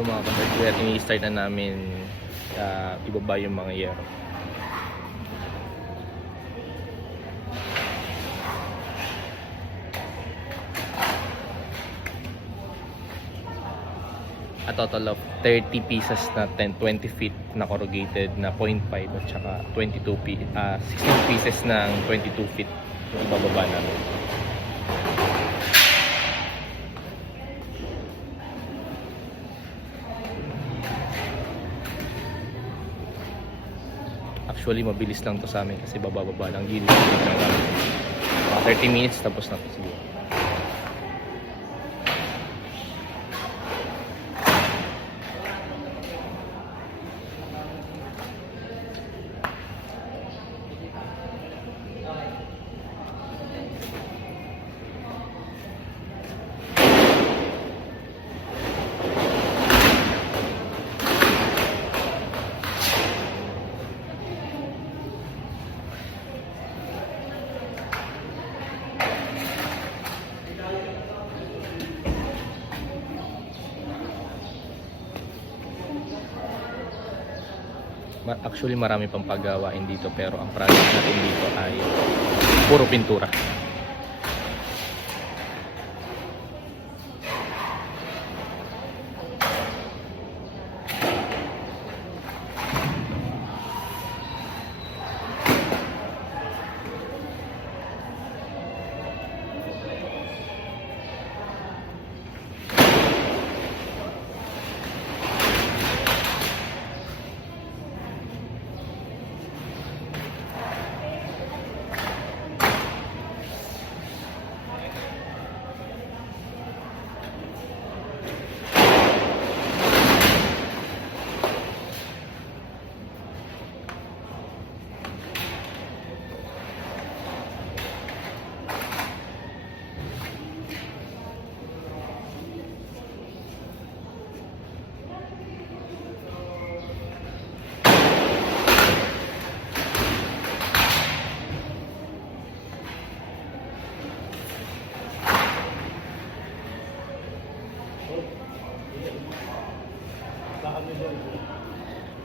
Hello mga kapatid, ini-start na namin ibaba yung mga yero. A total of 30 pieces na 20 feet na corrugated na 0.5 at saka 16 pieces ng 22 feet yung ibababa namin. Actually, mabilis lang to sa amin kasi bababa lang yun. Mga 30 minutes tapos na to siguro. Actually, marami pang paggawain dito pero ang project natin dito ay puro pintura.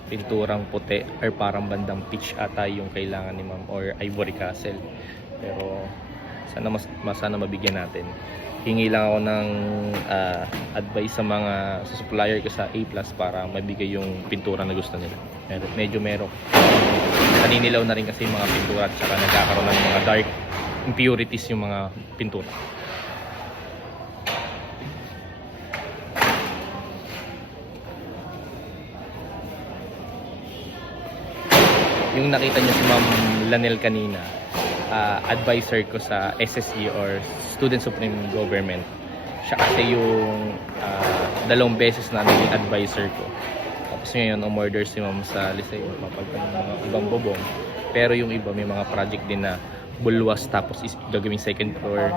Pinturang puti or parang bandang peach ata yung kailangan ni ma'am or ivory castle, pero sana mabigyan natin. Hingi lang ako ng advice sa mga supplier ko sa A+ para mabigay yung pintura na gusto nila. Medyo meron naninilaw na rin kasi yung mga pintura at saka nagkakaroon ng mga dark impurities yung mga pintura. Yung nakita niyo si Ma'am Lanel kanina, advisor ko sa SSG or Student Supreme Government. Siya kasi yung 2 beses na naging advisor ko. Tapos ngayon, umorder si Ma'am sa Liceo, papagtan ng mga ibang bubong. Pero yung iba may mga project din na bulwas tapos gagawing second floor,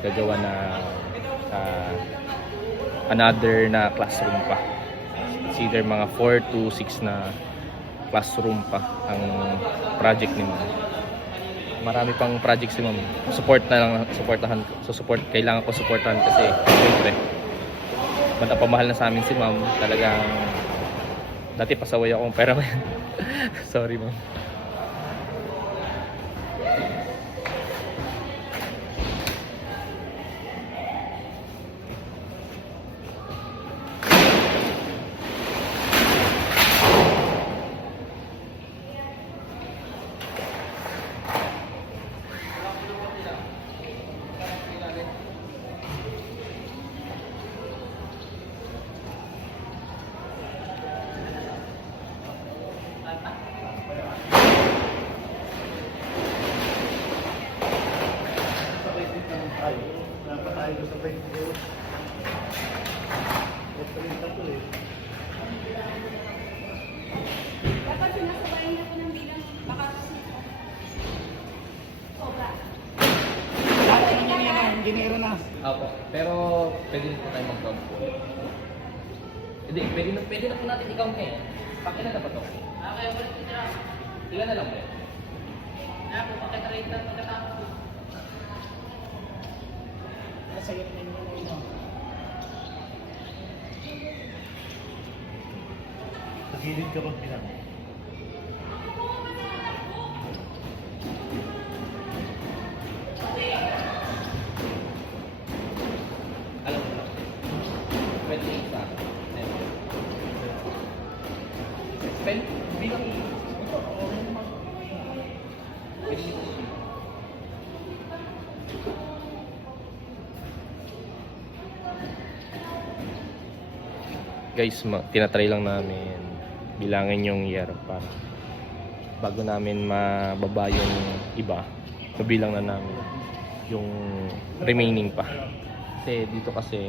gagawa na another na classroom pa. It's either mga 4 to 6 na classroom pa ang project ni Ma'am. Marami pang project si Ma'am. Kailangan ko supportahan kasi siyempre pamahal na sa amin si Ma'am. Talagang dati pasaway ako pero sorry Ma'am. Dapat sinasabayan na po ng bilang makasusunod. Sobra. Engineer na. Opo, pero pwede na po tayo mag-vlog po. Hindi, pwede na po natin i-count ngayon. Pakilan na ba ito? Okay, ulit ito. Ilan na lang po? Kaya po, pakita-rate na pagkatapos. Nasayot na yun. Gilid ka bang bilang? Alam mo, 28 sa akin. Spend, bilang pwede dito. Guys, tinatry lang namin bilangin yung year para bago namin mababa yung iba, mabilang na namin yung remaining pa. Kasi dito kasi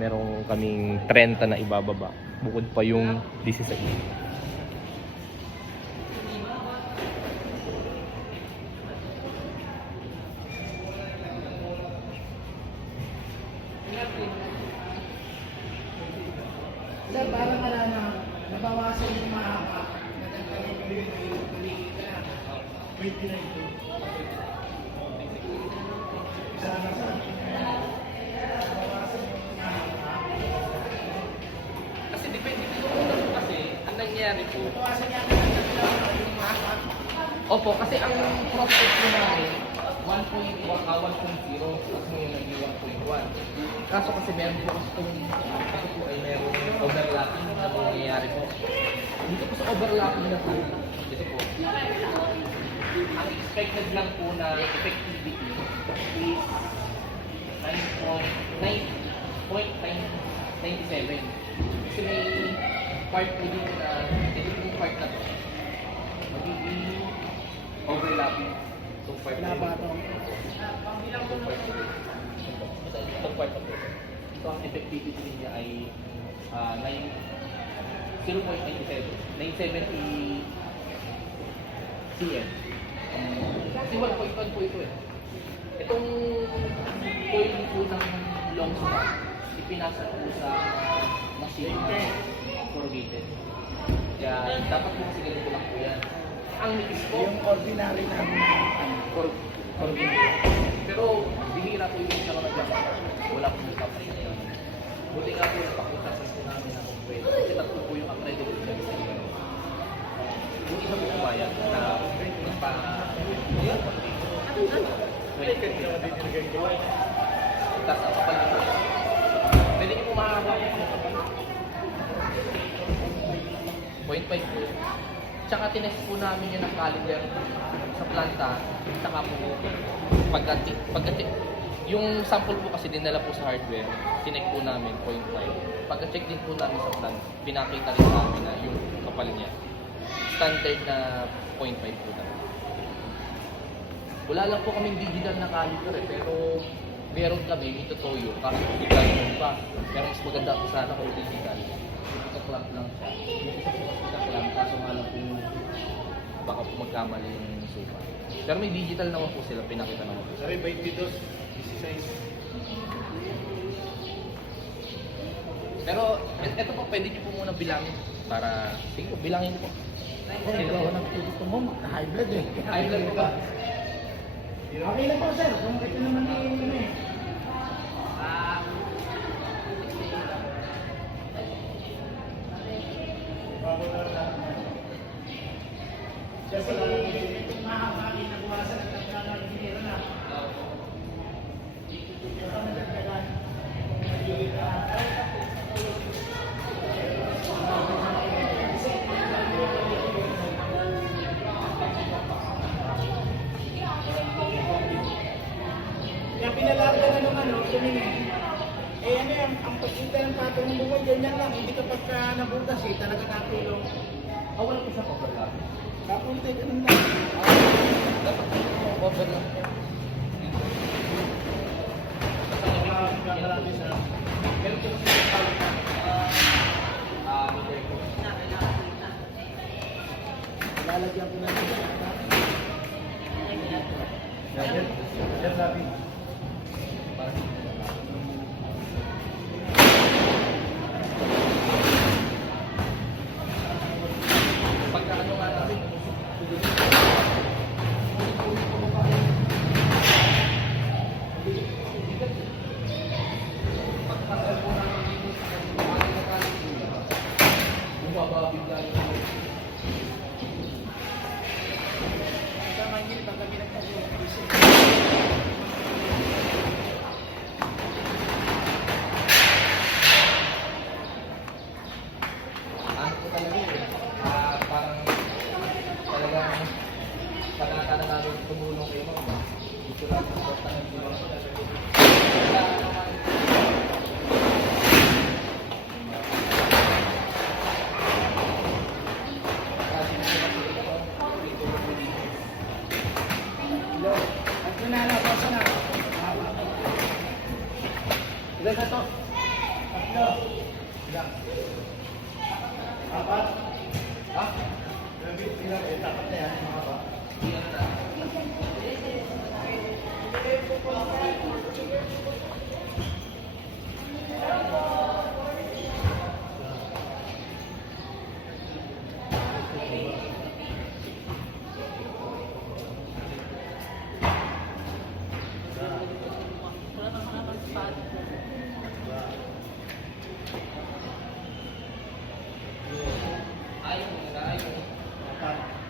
merong kaming 30 na ibababa bukod pa yung 16. Sir, parang wala na, nabawasan yung mahaba. Natanggalin yung paligid na. Wait na ito. Sana sa. Nabawasan yung mahaba. Kasi depende dito kasi ang nangyari po. Nabawasan niya yung mahaba. Opo, kasi ang profit po namin 1.0 tapos mo yung naging 1.1. Kaso kasi meron po kasi po ay merong overlapping na nangyayari po. Dito po sa overlapping na po, dito po, ang expected lang po na effectivity is 9.97. Kasi may part po dito na, ito yung part na to, magiging overlapping. Itong part na Wala ba ito? itong part na to. Ito ang effectivity niya ay 0.97 cm. Kasi 1.1 po ito eh. Itong coil po ng long span, ipinasa po sa machine corrugated. Kaya dapat po kasi ganito lang po yan. Ang nipis po, Yung ordinary namin na corrugated. Pero bihira po yung sa mga jacket. Wala po yung kapay na yun. Buti nga po yung pakutasas po namin na complete. Kasi tatlo po yung accredited na isa yun. Yung isa po kumayag na pa... Tapos ang kapal nito. Pwede niyo po makakawak po sa kapal. 0.5 po. Tsaka tinest po namin yun ng caliber sa planta. Tsaka po pagdating yung sample po kasi dinala po sa hardware, tinek po namin 0.5. Pagka-check din po namin sa plant, pinakita rin sa amin na yung kapal niya. Standard na 0.5 po namin. Wala lang po kaming digital na caliper eh, pero meron kami, ito toyo, kasi digital pa. Pero mas maganda po sana kung digital. Ito clamp lang siya. Yung isa po kasi clamp, kaso nga lang po baka po magkamali yung supa. Pero may digital naman po sila, pinakita naman po. Sabi, 22, 16. Pero ito po, pwede niyo po muna bilangin para, sige po, bilangin niyo po. Kasi gawa ng tuto mo, high blood eh. High blood ba? Okay na po sir, kung ito naman yung ano eh. Kasi itong mahaba ay nabawasan at nagkakaroon ng dinero na. Ito ang nagkakaroon. Kaya pinalaga na naman, tumingin. Eh ano yan, ang pagkita ng patong ng bukod, ganyan lang. Hindi kapag nabutas eh, talaga natulong. Wala po siya overlap. Kapunti ka ng lang. Dapat po overlap. Meron po kasi meter ko. Lalagyan ko na ito. Yan sabi. Pagka ano nga namin, Ito na, ano, ito na. Ilan na to? Tatlo. Ilan? Apat? Ha? Ilan? Dapat na yan, mga ba?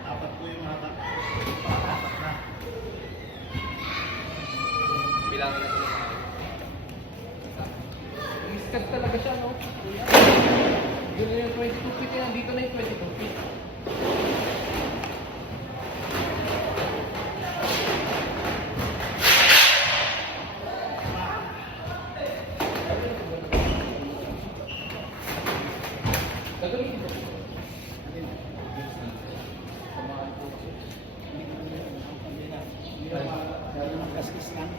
Apat po yung haba. Apat na. Bilangin natin. Miskas talaga siya, no? Yun na yung 22 feet yan. Dito na yung 22 feet. Gagawin ko. Lalo ng kaskis lang.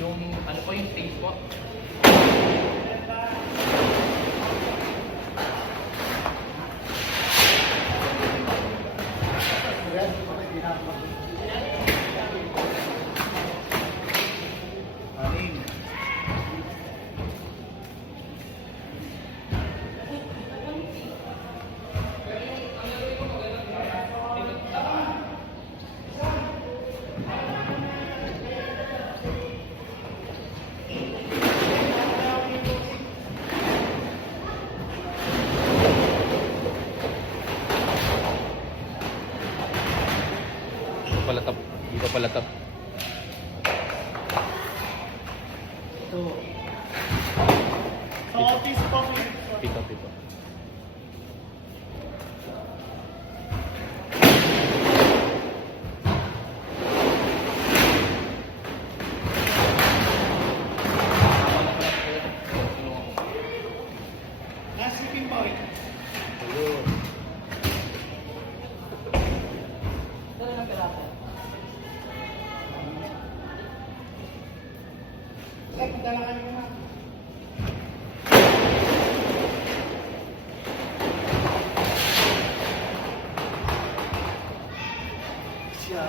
Yung, ano po yung tape po? Yan, bakit ginagawa? Aning. Palatap. Dito palatap. Ito. Office po. Pito, pito. Nasipin po eh. Ayun. Sir, magdala kami naman. Siya.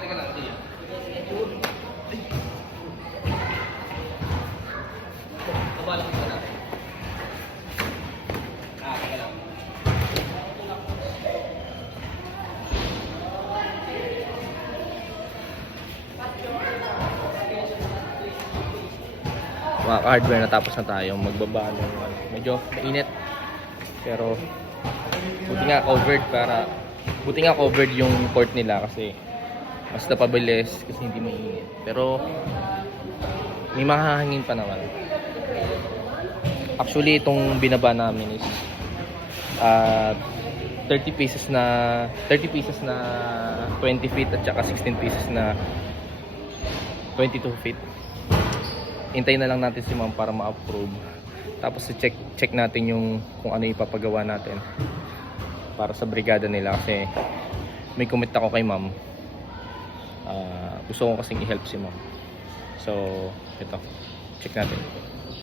Teka lang, sige. Kabalik ko na. Teka lang. Mga hardware natapos na tayo. Magbaba ng medyo mainit. Pero buti nga covered yung port nila kasi mas napabilis kasi hindi mainit. Pero may mahahangin pa naman. Actually itong binaba namin is 30 pieces na 20 feet at saka 16 pieces na 22 feet. Hintayin na lang natin si ma'am para ma-approve. Tapos check natin yung kung ano ipapagawa natin para sa brigada nila kasi may commit ako kay ma'am. Gusto ko kasing i-help si ma'am. So, ito. Check natin.